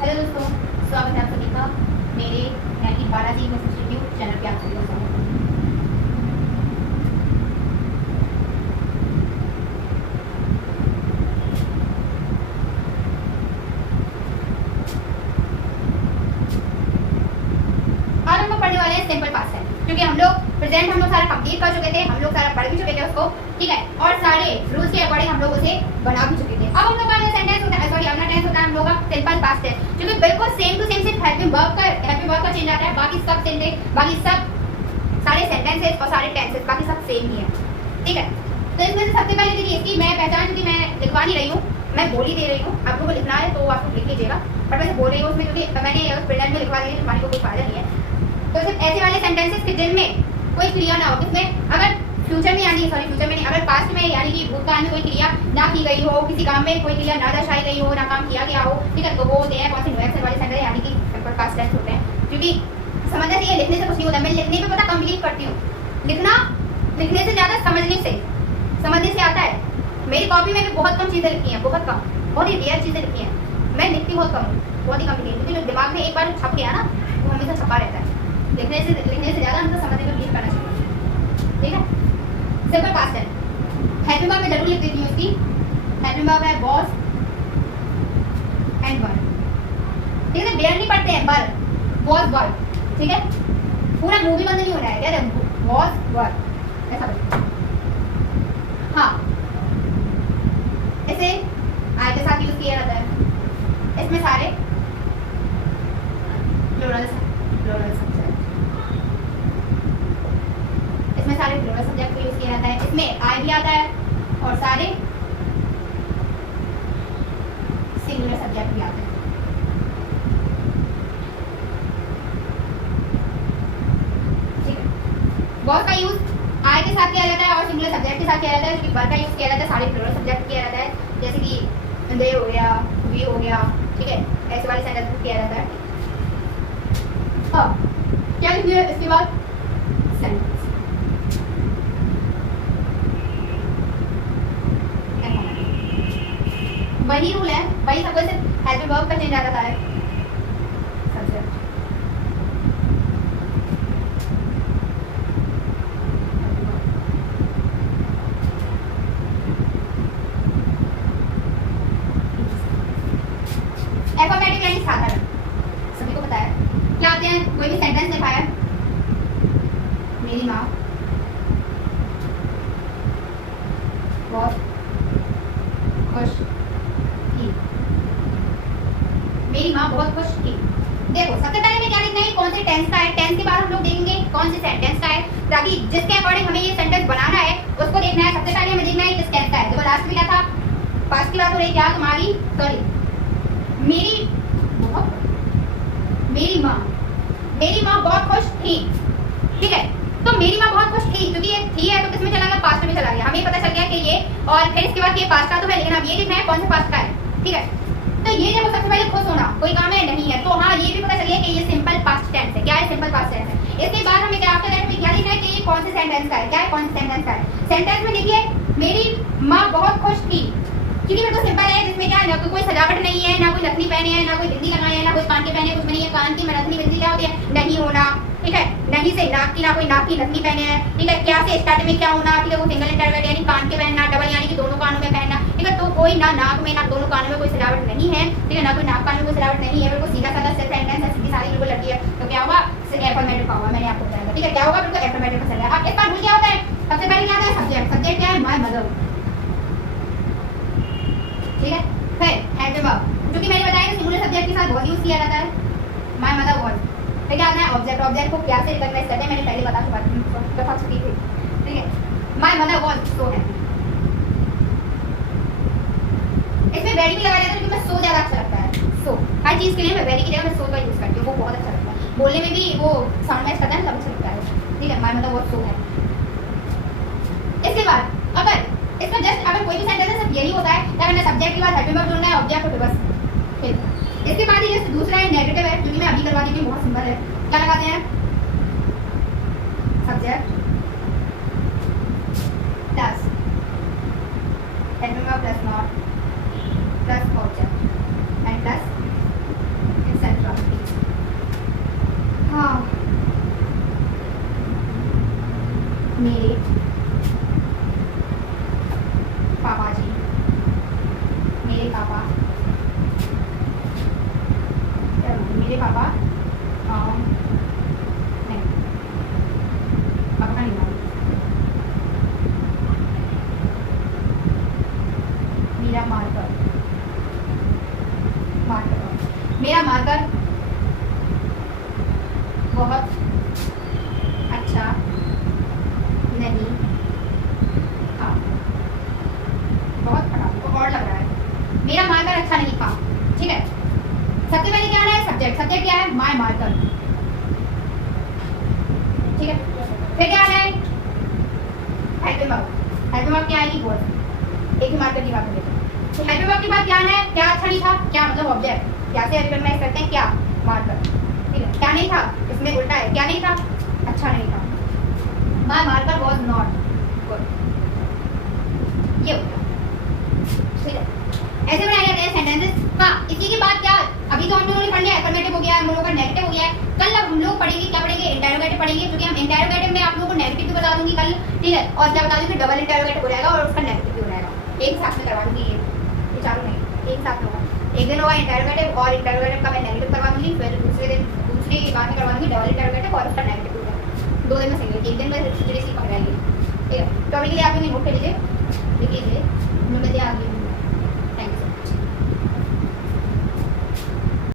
Hello दोस्तों, स्वागत है आप सभी का मेरे यानी बालाजी इंस्टीट्यूट चैनल पे। आप सभी का स्वागत है। आज हम लोग पढ़ने वाले हैं सिंपल पास्ट टेंस, क्योंकि हम लोग प्रेजेंट हम लोग सारा कंप्लीट कर चुके थे, हम लोग सारा पढ़ भी चुके थे उसको, ठीक है, और सारे रूल्स के अकॉर्डिंग हम लोग उसे बना भी चुके थे। अब हम लोग का जो सेंटेंस होता है, सॉरी अगला टेंस होता है हम लोग का सिंपल पास्ट टेंस, जो कि बिल्कुल सेम टू सेम, सिर्फ हेल्पिंग वर्ब का चेंज आता है, बाकी सब सेम है, बाकी सब सारे सेंटेंसेस और सारे टेंसेस बाकी सब सेम ही है, ठीक है। तो इसमें से सबसे पहले देखिए इसकी मैं पहचान, क्योंकि मैं लिखवा नहीं रही हूँ, मैं बोल ही दे रही हूँ, आप लोगों को लिखना है तो आप लोग लिख लीजिएगा, बट मैं बोल रही हूँ उसमें, क्योंकि मैंने प्रिंटर में लिखवा दी है, तुम्हारे को कोई फायदा नहीं है। तो सिर्फ ऐसे वाले सेंटेंसेस के जिनमें कोई क्रिया ना हो, जिसमें अगर फ्यूचर में यानी सॉरी फ्यूचर में नहीं, अगर पास्ट में यानी कि भूतकाल में कोई क्रिया ना की गई हो, किसी काम में कोई क्रिया ना दर्शाई गई हो, ना काम किया गया हो, ठीक है, तो वो होते हैं कौन से एक्शन वाले सेंटेंस यानी कि सिंपल पास्ट टेंस होते हैं। क्योंकि समझना चाहिए, लिखने से कुछ नहीं होता, मैं लिखने पे पता कंप्लीट करती हूँ, लिखना लिखने से ज्यादा समझने से आता है। मेरी कॉपी में भी बहुत कम चीजें लिखी हैं, बहुत कम, बहुत ही रेयर चीजें लिखी हैं, मैं लिखती बहुत कम हूँ, बहुत ही कम लिखी, क्योंकि जो दिमाग में एक बार छप गया ना वो हमेशा छपा रहता है। लिखने से ज्यादा हमको समझने में बिलीव करना चाहिए, ठीक है। Simple past tense helping verb में जरूर लिख देती हूँ उसकी, हेल्पिंग वर्ब है वॉज एंड वर, ठीक है, बेयर नहीं पढ़ते हैं, वर वॉज वर, ठीक है, पूरा मूवी बंद नहीं हो रहा है, क्या है वॉज वर ऐसा बोलो। हाँ, इसे आई के साथ यूज किया जाता है, इसमें सारे प्लूरल सब्जेक्ट, इसमें सारे प्लूरल सब्जेक्ट को यूज किया जाता है, इसमें आई भी आता है और सारे सिंगुलर सब्जेक्ट भी आते हैं, ठीक है। वर्ब का यूज आई के साथ किया जाता है और सिंगुलर सब्जेक्ट के साथ किया जाता है, क्योंकि वर्ब का यूज किया जाता है सारे प्लूरल सब्जेक्ट किया जाता है, जैसे कि दे हो गया, वी हो गया, ठीक है, ऐसे वाले सेंटेंस में किया जाता है। अब क्या लिखिए इसके बाद सेंटेंस, वही रूल है, वही सब कुछ, हेल्पिंग वर्ब का चेंज आ जाता है, सब्जेक्ट एफर्मेटिव यानी साधारण, सभी को पता है क्या आते हैं। कोई भी सेंटेंस लिखा है, मेरी माँ बहुत खुश थी, मेरी माँ बहुत खुश थी। देखो सबसे पहले मैं क्या लिखना है, कौन से टेंस का है, टेंस के बाद हम लोग देखेंगे कौन से सेंटेंस का है, ताकि जिसके अकॉर्डिंग हमें ये सेंटेंस बनाना है उसको देखना है। सबसे पहले हमें देखना है किस टेंस का है। देखो लास्ट में क्या था, पास्ट की बात हो रही, क्या तुम्हारी सॉरी मेरी माँ बहुत खुश थी, ठीक है। तो मेरी माँ बहुत खुश थी, क्योंकि ये थी है तो किसमें चला गया, पास्ट में चला गया, हमें पता चल गया कि ये, और फिर इसके बाद ये पास्ट का तो है, लेकिन हम ये देखना है कौन से पास्ट का है, ठीक है। तो ये देखो सबसे पहले खुश होना कोई काम है नहीं है, तो हाँ ये भी पता चल गया कि ये सिंपल पास्ट टेंस है। क्या है, सिंपल पास्ट टेंस है। इसके बाद हमें क्या आफ्टर दैट में क्या लिखना है कि ये कौन से सेंटेंस का है, क्या है, कौन से सेंटेंस का है। सेंटेंस में लिखिए मेरी माँ बहुत खुश थी, क्योंकि बिल्कुल सिंपल है, जिसमें क्या है, ना कोई सजावट नहीं है, ना कोई नथनी पहने हैं, ना कोई बिंदी लगाए हैं, ना कोई कान के पहने, कुछ नहीं है। कान की नथनी बिंदी क्या होती है, नहीं होना, ठीक है, नहीं से नाक की, ना कोई नाक की नथनी पहने हैं, ठीक है। क्या से स्टार्ट में क्या होना, ठीक है, वो सिंगल इंटरवल यानी कान के पहनना, डबल यानी कि दोनों कानों में पहनना, ठीक है। तो कोई ना नाक में ना दोनों कानों में कोई सजावट नहीं है, ठीक है, ना कोई नाक कान में कोई सजावट नहीं है, बिल्कुल सीधा साधा सेंटेंस है, सीधी सादी बिल्कुल लगी है। तो क्या होगा, एफर्मेटिव का होगा, मैंने आपको बताया, ठीक है, क्या होगा, बिल्कुल एफर्मेटिव का चल रहा है। अब इस बार क्या होता है, सबसे पहले क्या आता है सब्जेक्ट, सब्जेक्ट क्या है, माय मदर, ठीक है। फिर हेल्पिंग वर्ब, क्योंकि मैंने बताया कि सिंगुलर सब्जेक्ट के साथ वॉज यूज किया जाता है, माय मदर वॉज। फिर क्या आता है ऑब्जेक्ट, ऑब्जेक्ट को क्या से रिकॉग्नाइज करते हैं, मैंने पहले बता चुकी थी, ठीक है। My mother was so happy, इसमें वेरी भी लगाया जाता है, क्योंकि मैं सो ज्यादा अच्छा लगता है, सो हर चीज के लिए मैं वेरी की जगह मैं सो का यूज करती हूँ, वो बहुत अच्छा लगता है, बोलने में भी वो साउंड मैच करता है ना, तब अच्छा लगता है, ठीक है। My mother was so happy. इसके बाद अगर इसमें जस्ट अगर कोई भी सेंटेंस है सिर्फ यही होता है, या मैंने सब्जेक्ट के बाद हेल्पिंग वर्ब जोड़ना है, ऑब्जेक्ट को बस। फिर इसके बाद ये दूसरा है नेगेटिव है, क्योंकि मैं अभी करवा देती हूँ, बहुत सिंपल है। क्या लगाते हैं, subject plus helping verb plus not plus object and plus मेरा मार्कर, मेरा मार्कर बहुत अच्छा नहीं था। बहुत खराब और लग रहा है। मेरा मार्कर अच्छा नहीं था। ठीक है, सबसे पहले क्या है सब्जेक्ट, सब्जेक्ट क्या है माय मार्कर। ठीक है, फिर क्या है हेल्पिंग वर्ब, हेल्पिंग वर्ब क्या आएगी वर्ब, एक ही मार्कर की बात करें तो हेल्पिंग वर्ब के बाद क्या है, क्या अच्छा नहीं था, क्या मतलब ऑब्जेक्ट, क्या से रिकॉग्नाइज करते हैं क्या मार्कर। ठीक है, क्या नहीं था, इसमें उल्टा है, क्या नहीं था अच्छा नहीं था। My marker was not good, ये हो गया। ठीक है, ऐसे बनाए जाते हैं सेंटेंसेस। हाँ, इसी के बाद क्या, अभी तो हम लोगों ने पढ़ लिया अफर्मेटिव हो गया, हम लोगों का नेगेटिव हो गया है। कल अब हम लोग पढ़ेंगे क्या पढ़ेंगे, इंटरोगेटिव पढ़ेंगे, क्योंकि हम इंटरोगेटिव में आप लोगों को नेगेटिव भी बता दूंगी कल। ठीक है, और क्या बता दूंगी डबल इंटरोगेटिव हो जाएगा और उसका नेगेटिव भी हो जाएगा, एक साथ में करवा दूंगी। ये चारों नहीं एक साथ में होगा, एक दिन होगा इंटरोगेटिव और इंटरोगेटिव का मैं नेगेटिव करवा दूंगी, फिर दूसरे दिन दूसरी बात में करवा दूंगी डबल इंटरोगेटिव और उसका नेगेटिव हो जाएगा। 2 दिन में सही, एक दिन में खिचड़ी सी पक जाएगी। ठीक है, तो अभी के लिए आप लोग नोट कर लीजिए, लिख लीजिए, हम लोग आगे